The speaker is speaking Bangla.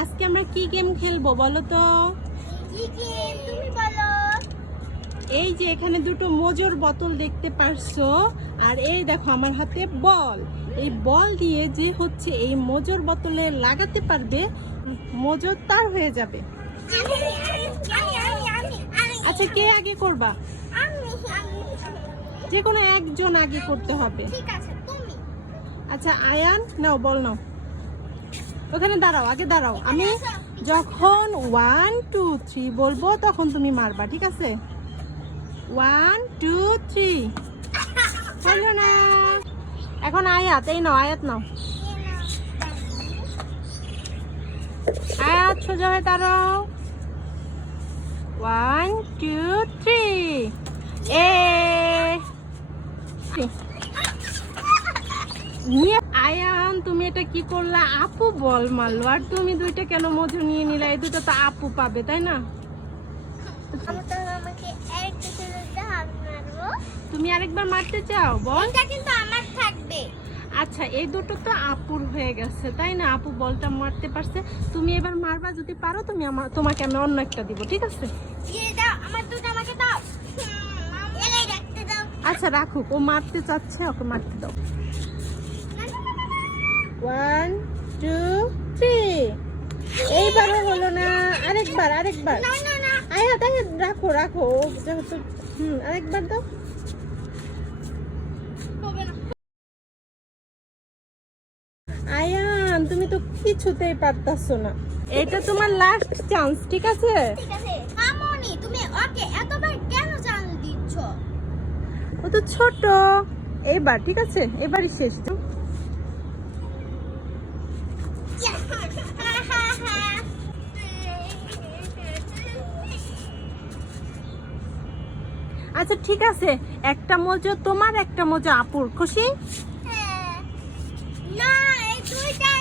আজকে আমরা কি গেম খেলবো বলো তো? এই যে এখানে দুটো মোজোর বোতল দেখতে পারছো, আর এই দেখো আমার হাতে বল। এই বল দিয়ে যে হচ্ছে এই মোজোর বোতলে লাগাতে পারবে, মোজো তার হয়ে যাবে। আচ্ছা, কে আগে করবা? যে কোনো একজন আগে করতে হবে। আচ্ছা আয়ান, নাও বল নাও। ওখানে দাঁড়াও, আগে দাঁড়াও। আমি যখন 1 2 3 বলবো তখন তুমি মারবা, ঠিক আছে? 1 2 3। হলো না। এখন আয়াত, এই নাও আয়াত নাও। আয়াত সোজা হয়ে দাঁড়াও। 1 2 3। আয়ান, তুমি এটা কি করলা? আপু বল মারলো, আর তুমি দুইটা কেন মজু নিয়ে নিলা? এই দুটো তো আপু পাবে, তাই না? তুমি আরেকবার মারতে চাও? বল। কিন্তু আমার থাকবে। আচ্ছা, এই দুটো তো আপুর হয়ে গেছে, তাই না? আপু বলটা মারতে পারছে, তুমি এবার মারবা। যদি পারো তুমি তোমাকে আমি অন্য একটা দিব, ঠিক আছে? আচ্ছা রাখুক, ও মারতে চাচ্ছে, ওকে মারতে দাও। 1 2 3। এইবারও হলো না। আরেকবার আয়াত আয়াত, রাখো রাখো, যেহেতু আরেকবার দাও। আয়ান, তুমি তো কিছুতেই পারতাছো না। এটা তোমার লাস্ট চান্স, ঠিক আছে? মামনি, তুমি ওকে এতবার কেন চান্স দিচ্ছ? ও তো ছোট। এইবার ঠিক আছে, এবারই শেষ। আচ্ছা ঠিক আছে, একটা মোজো তোমার, একটা মোজো আপুর। খুশি? না, এই দুইটাই